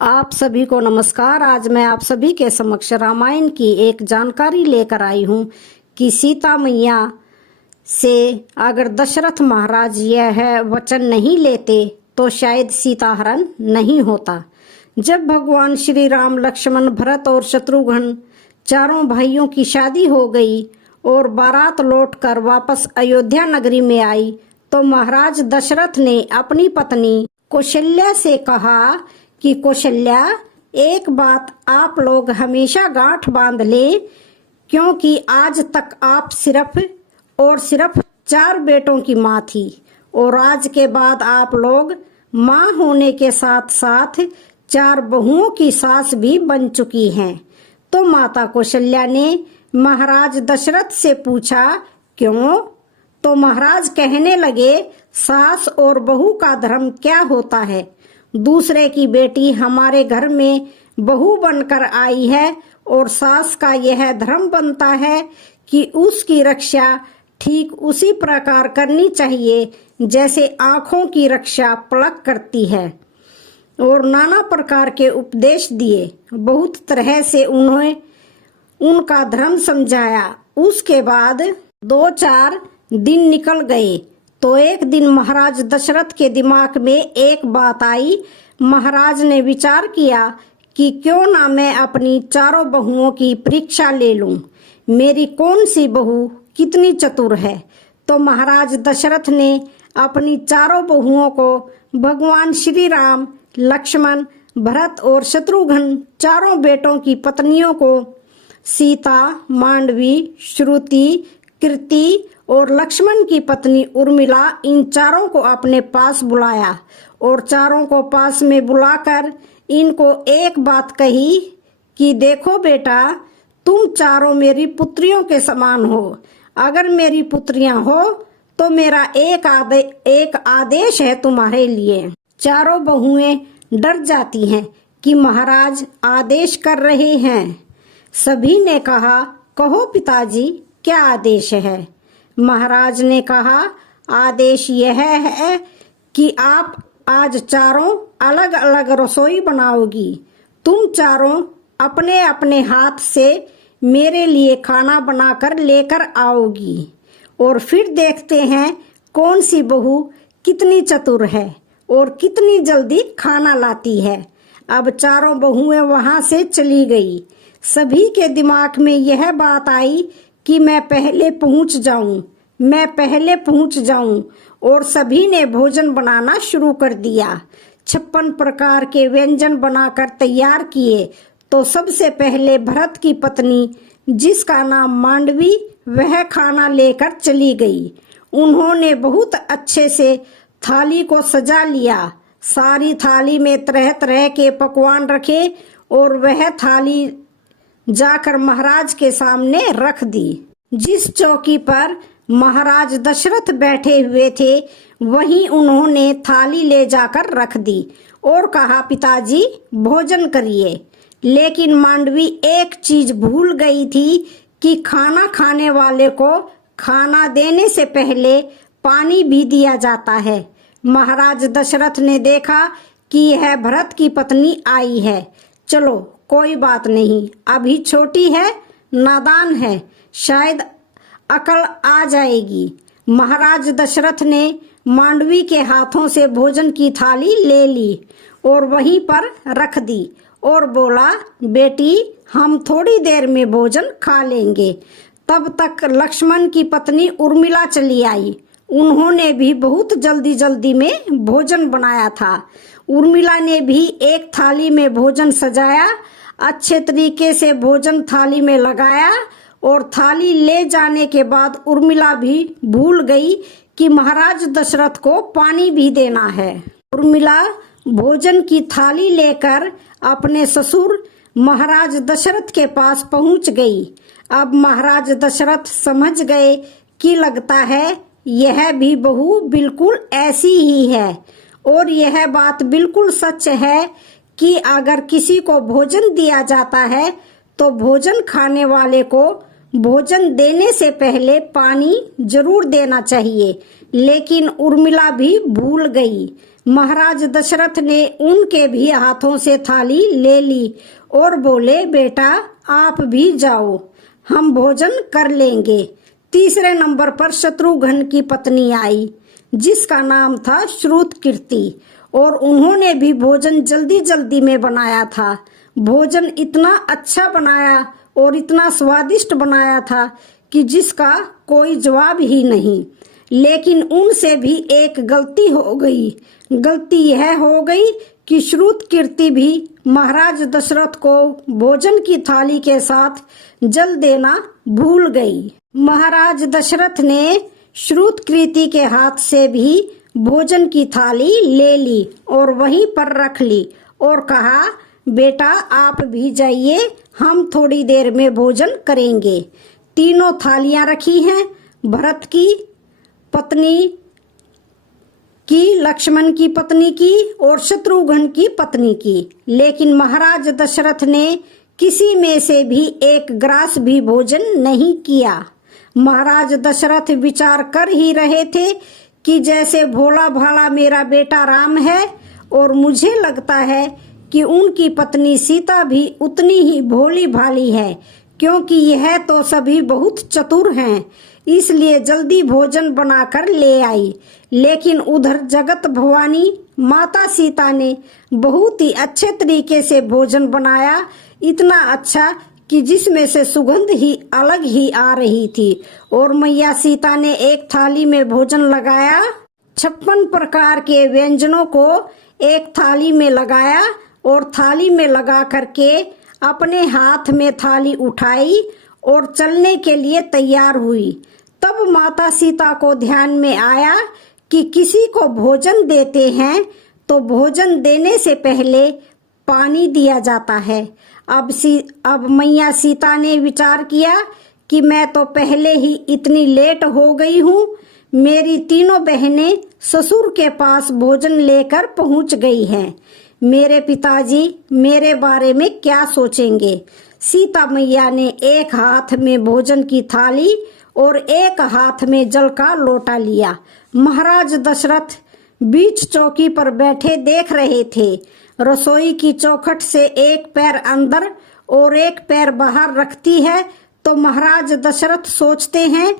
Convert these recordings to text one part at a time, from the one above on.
आप सभी को नमस्कार। आज मैं आप सभी के समक्ष रामायण की एक जानकारी लेकर आई हूँ कि सीता मैया से अगर दशरथ महाराज यह वचन नहीं लेते तो शायद सीता हरण नहीं होता। जब भगवान श्री राम, लक्ष्मण, भरत और शत्रुघ्न चारों भाइयों की शादी हो गई और बारात लौटकर वापस अयोध्या नगरी में आई तो महाराज दशरथ ने अपनी पत्नी कौशल्या से कहा कि कौशल्या, एक बात आप लोग हमेशा गांठ बांध ले, क्योंकि आज तक आप सिर्फ और सिर्फ 4 बेटों की माँ थी और आज के बाद आप लोग माँ होने के साथ साथ 4 बहुओं की सास भी बन चुकी हैं। तो माता कौशल्या ने महाराज दशरथ से पूछा, क्यों? तो महाराज कहने लगे, सास और बहू का धर्म क्या होता है? दूसरे की बेटी हमारे घर में बहू बनकर आई है और सास का यह धर्म बनता है कि उसकी रक्षा ठीक उसी प्रकार करनी चाहिए जैसे आंखों की रक्षा पलक करती है। और नाना प्रकार के उपदेश दिए, बहुत तरह से उन्होंने उनका धर्म समझाया। उसके बाद 2-4 दिन निकल गए तो एक दिन महाराज दशरथ के दिमाग में एक बात आई। महाराज ने विचार किया कि क्यों ना मैं अपनी 4 बहुओं की परीक्षा ले लूं, मेरी कौन सी बहू कितनी चतुर है। तो महाराज दशरथ ने अपनी 4 बहुओं को भगवान श्री राम, लक्ष्मण, भरत और शत्रुघ्न चारों बेटों की पत्नियों को सीता, मांडवी, श्रुति, कीर्ति और लक्ष्मण की पत्नी उर्मिला, इन चारों को अपने पास बुलाया और चारों को पास में बुलाकर इनको एक बात कही कि देखो बेटा, तुम चारों मेरी पुत्रियों के समान हो। अगर मेरी पुत्रियां हो तो मेरा एक आदेश है तुम्हारे लिए। चारों बहुएं डर जाती हैं कि महाराज आदेश कर रहे हैं। सभी ने कहा, कहो पिताजी, क्या आदेश है? महाराज ने कहा, आदेश यह है कि आप आज चारों अलग अलग रसोई बनाओगी। तुम चारों अपने अपने हाथ से मेरे लिए खाना बनाकर लेकर आओगी और फिर देखते हैं कौन सी बहू कितनी चतुर है और कितनी जल्दी खाना लाती है। अब चारों बहुएं वहां से चली गई। सभी के दिमाग में यह बात आई कि मैं पहले पहुंच जाऊं और सभी ने भोजन बनाना शुरू कर दिया। 56 प्रकार के व्यंजन बनाकर तैयार किए तो सबसे पहले भरत की पत्नी, जिसका नाम मांडवी, वह खाना लेकर चली गई। उन्होंने बहुत अच्छे से थाली को सजा लिया। सारी थाली में तरह तरह के पकवान रखे और वह थाली जाकर महाराज के सामने रख दी। जिस चौकी पर महाराज दशरथ बैठे हुए थे वहीं उन्होंने थाली ले जाकर रख दी और कहा, पिताजी भोजन करिए। लेकिन मांडवी एक चीज भूल गई थी कि खाना खाने वाले को खाना देने से पहले पानी भी दिया जाता है। महाराज दशरथ ने देखा कि यह भरत की पत्नी आई है, चलो कोई बात नहीं, अभी छोटी है, नादान है, शायद अकल आ जाएगी। महाराज दशरथ ने मांडवी के हाथों से भोजन की थाली ले ली और वहीं पर रख दी और बोला, बेटी हम थोड़ी देर में भोजन खा लेंगे। तब तक लक्ष्मण की पत्नी उर्मिला चली आई। उन्होंने भी बहुत जल्दी में भोजन बनाया था। उर्मिला ने भी एक थाली में भोजन सजाया, अच्छे तरीके से भोजन थाली में लगाया और थाली ले जाने के बाद उर्मिला भी भूल गई कि महाराज दशरथ को पानी भी देना है। उर्मिला भोजन की थाली लेकर अपने ससुर महाराज दशरथ के पास पहुंच गई। अब महाराज दशरथ समझ गए कि लगता है यह भी बहू बिल्कुल ऐसी ही है और यह बात बिल्कुल सच है कि अगर किसी को भोजन दिया जाता है तो भोजन खाने वाले को भोजन देने से पहले पानी जरूर देना चाहिए। लेकिन उर्मिला भी भूल गई। महाराज दशरथ ने उनके भी हाथों से थाली ले ली और बोले, बेटा आप भी जाओ, हम भोजन कर लेंगे। तीसरे नंबर पर शत्रुघ्न की पत्नी आई, जिसका नाम था श्रुतकीर्ति, और उन्होंने भी भोजन जल्दी जल्दी में बनाया था। भोजन इतना अच्छा बनाया और इतना स्वादिष्ट बनाया था कि जिसका कोई जवाब ही नहीं। लेकिन उनसे भी एक गलती हो गई। गलती यह हो गई कि श्रुतकीर्ति भी महाराज दशरथ को भोजन की थाली के साथ जल देना भूल गई। महाराज दशरथ ने श्रुतकीर्ति के हाथ से भी भोजन की थाली ले ली और वहीं पर रख ली और कहा, बेटा आप भी जाइए, हम थोड़ी देर में भोजन करेंगे। तीनों थालियां रखी हैं, भरत की पत्नी की, लक्ष्मण की पत्नी की और शत्रुघ्न की पत्नी की। लेकिन महाराज दशरथ ने किसी में से भी एक ग्रास भी भोजन नहीं किया। महाराज दशरथ विचार कर ही रहे थे कि जैसे भोला भाला मेरा बेटा राम है और मुझे लगता है कि उनकी पत्नी सीता भी उतनी ही भोली भाली है, क्योंकि यह तो सभी बहुत चतुर हैं। इसलिए जल्दी भोजन बनाकर ले आई। लेकिन उधर जगत भवानी माता सीता ने बहुत ही अच्छे तरीके से भोजन बनाया, इतना अच्छा कि जिसमें से सुगंध ही अलग ही आ रही थी। और मैया सीता ने एक थाली में भोजन लगाया, 56 प्रकार के व्यंजनों को एक थाली में लगाया और थाली में लगा करके अपने हाथ में थाली उठाई और चलने के लिए तैयार हुई। तब माता सीता को ध्यान में आया कि किसी को भोजन देते हैं तो भोजन देने से पहले पानी दिया जाता है। अब मैया सीता ने विचार किया कि मैं तो पहले ही इतनी लेट हो गई हूँ, मेरी तीनों बहनें ससुर के पास भोजन लेकर पहुँच गई हैं। मेरे पिताजी मेरे बारे में क्या सोचेंगे। सीता मैया ने एक हाथ में भोजन की थाली और एक हाथ में जल का लोटा लिया। महाराज दशरथ बीच चौकी पर बैठे देख रहे थे। रसोई की चौखट से एक पैर अंदर और एक पैर बाहर रखती है तो महाराज दशरथ सोचते हैं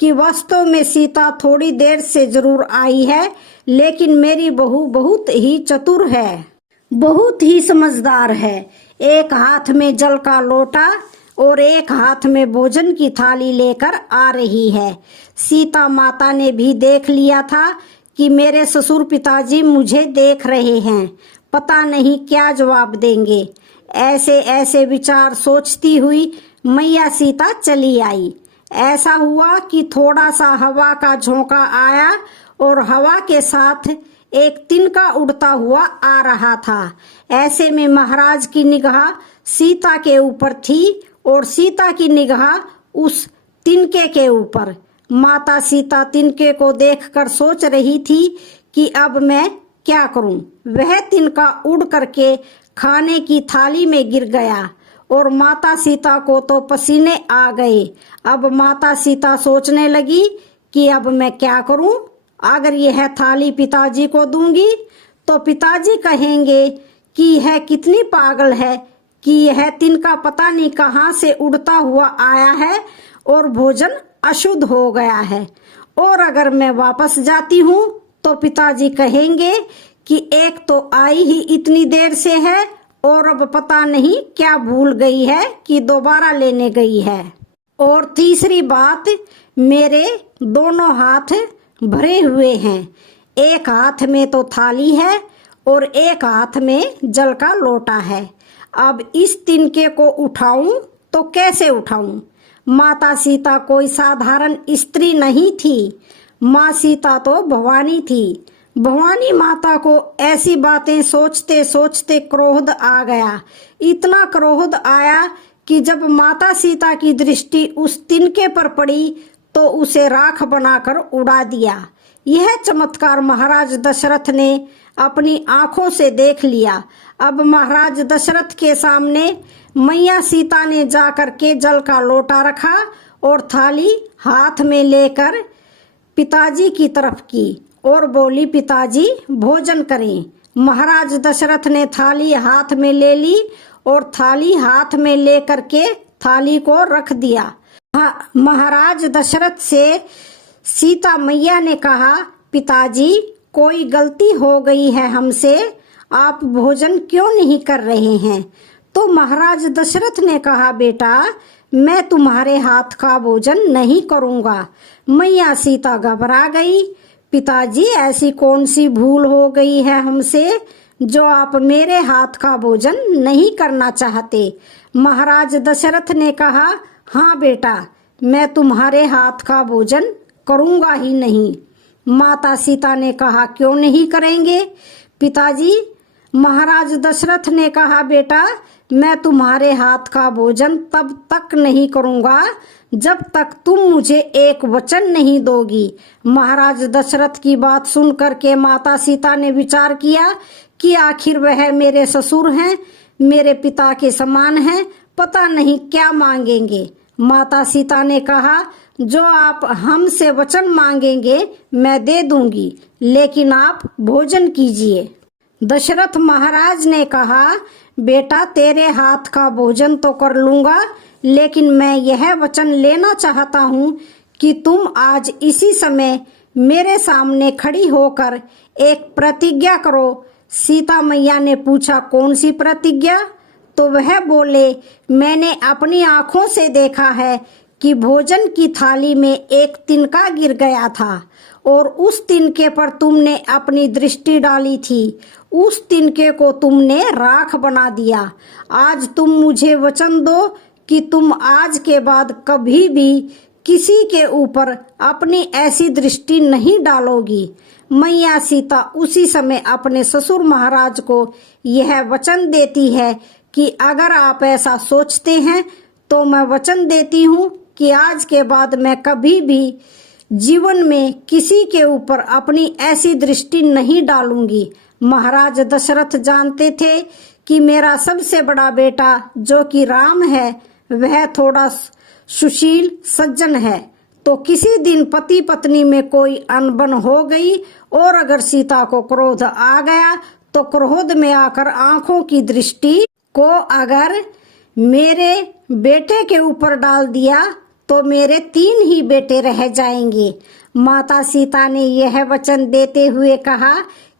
कि वास्तव में सीता थोड़ी देर से जरूर आई है, लेकिन मेरी बहू बहुत ही चतुर है, बहुत ही समझदार है। एक हाथ में जल का लोटा और एक हाथ में भोजन की थाली लेकर आ रही है। सीता माता ने भी देख लिया था कि मेरे ससुर पिताजी मुझे देख रहे हैं, पता नहीं क्या जवाब देंगे। ऐसे ऐसे विचार सोचती हुई मैया सीता चली आई। ऐसा हुआ कि थोड़ा सा हवा का झोंका आया और हवा के साथ एक तिनका उड़ता हुआ आ रहा था। ऐसे में महाराज की निगाह सीता के ऊपर थी और सीता की निगाह उस तिनके के ऊपर। माता सीता तिनके को देखकर सोच रही थी कि अब मैं क्या करूं। वह तिनका उड़ करके खाने की थाली में गिर गया और माता सीता को तो पसीने आ गए। अब माता सीता सोचने लगी कि अब मैं क्या करूं। अगर यह थाली पिताजी को दूंगी तो पिताजी कहेंगे कि यह कितनी पागल है कि यह तिनका पता नहीं कहां से उड़ता हुआ आया है और भोजन अशुद्ध हो गया है। और अगर मैं वापस जाती हूँ तो पिताजी कहेंगे कि एक तो आई ही इतनी देर से है और अब पता नहीं क्या भूल गई है कि दोबारा लेने गई है। और तीसरी बात, मेरे दोनों हाथ भरे हुए हैं, एक हाथ में तो थाली है और एक हाथ में जल का लोटा है। अब इस तिनके को उठाऊं तो कैसे उठाऊं। माता सीता कोई साधारण स्त्री नहीं थी, माँ सीता तो भवानी थी। भवानी माता को ऐसी बातें सोचते सोचते क्रोध आ गया। इतना क्रोध आया कि जब माता सीता की दृष्टि उस तिनके पर पड़ी तो उसे राख बनाकर उड़ा दिया। यह चमत्कार महाराज दशरथ ने अपनी आंखों से देख लिया। अब महाराज दशरथ के सामने मैया सीता ने जाकर के जल का लोटा रखा और थाली हाथ में लेकर पिताजी की तरफ की और बोली, पिताजी भोजन करें। महाराज दशरथ ने थाली हाथ में ले ली और थाली हाथ में लेकर के थाली को रख दिया। महाराज दशरथ से सीता मैया ने कहा, पिताजी कोई गलती हो गई है हमसे, आप भोजन क्यों नहीं कर रहे हैं? तो महाराज दशरथ ने कहा, बेटा मैं तुम्हारे हाथ का भोजन नहीं करूंगा। मैया सीता घबरा गई, पिताजी ऐसी कौन सी भूल हो गई है हमसे जो आप मेरे हाथ का भोजन नहीं करना चाहते? महाराज दशरथ ने कहा, हाँ बेटा मैं तुम्हारे हाथ का भोजन करूंगा ही नहीं। माता सीता ने कहा, क्यों नहीं करेंगे पिताजी? महाराज दशरथ ने कहा, बेटा मैं तुम्हारे हाथ का भोजन तब तक नहीं करूंगा जब तक तुम मुझे एक वचन नहीं दोगी। महाराज दशरथ की बात सुनकर के माता सीता ने विचार किया कि आखिर वह मेरे ससुर हैं, मेरे पिता के समान हैं, पता नहीं क्या मांगेंगे। माता सीता ने कहा, जो आप हमसे वचन मांगेंगे मैं दे दूंगी, लेकिन आप भोजन कीजिए। दशरथ महाराज ने कहा, बेटा तेरे हाथ का भोजन तो कर लूंगा, लेकिन मैं यह वचन लेना चाहता हूँ कि तुम आज इसी समय मेरे सामने खड़ी होकर एक प्रतिज्ञा करो। सीता मैया ने पूछा, कौन सी प्रतिज्ञा? तो वह बोले, मैंने अपनी आंखों से देखा है कि भोजन की थाली में एक तिनका गिर गया था और उस तिनके पर तुमने अपनी दृष्टि डाली थी, उस तिनके को तुमने राख बना दिया। आज तुम मुझे वचन दो कि तुम आज के बाद कभी भी किसी के ऊपर अपनी ऐसी दृष्टि नहीं डालोगी। मैया सीता उसी समय अपने ससुर महाराज को यह वचन देती है कि अगर आप ऐसा सोचते हैं तो मैं वचन देती हूँ कि आज के बाद मैं कभी भी जीवन में किसी के ऊपर अपनी ऐसी दृष्टि नहीं डालूंगी। महाराज दशरथ जानते थे कि मेरा सबसे बड़ा बेटा जो कि राम है वह थोड़ा सुशील सज्जन है, तो किसी दिन पति पत्नी में कोई अनबन हो गई और अगर सीता को क्रोध आ गया तो क्रोध में आकर आंखों की दृष्टि को अगर मेरे बेटे के ऊपर डाल दिया तो मेरे 3 ही बेटे रह जाएंगे। माता सीता ने यह वचन देते हुए कहा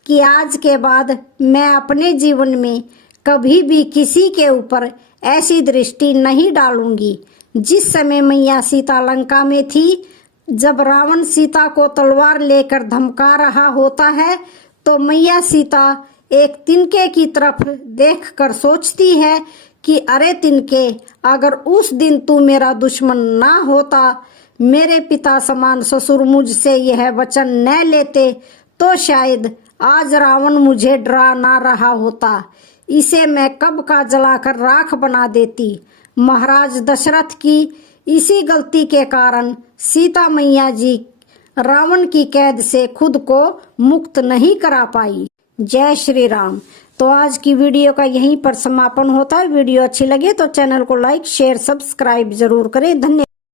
कि आज के बाद मैं अपने जीवन में कभी भी किसी के ऊपर ऐसी दृष्टि नहीं डालूंगी। जिस समय मैया सीता लंका में थी, जब रावण सीता को तलवार लेकर धमका रहा होता है, तो मैया सीता एक तिनके की तरफ देखकर सोचती है कि अरे तिनके, अगर उस दिन तू मेरा दुश्मन ना होता, मेरे पिता समान ससुर मुझसे यह वचन न लेते, तो शायद आज रावण मुझे डरा ना रहा होता, इसे मैं कब का जलाकर राख बना देती। महाराज दशरथ की इसी गलती के कारण सीता मैया जी रावण की कैद से खुद को मुक्त नहीं करा पाई। जय श्री राम। तो आज की वीडियो का यहीं पर समापन होता है। वीडियो अच्छी लगे तो चैनल को लाइक शेयर सब्सक्राइब जरूर करें। धन्यवाद।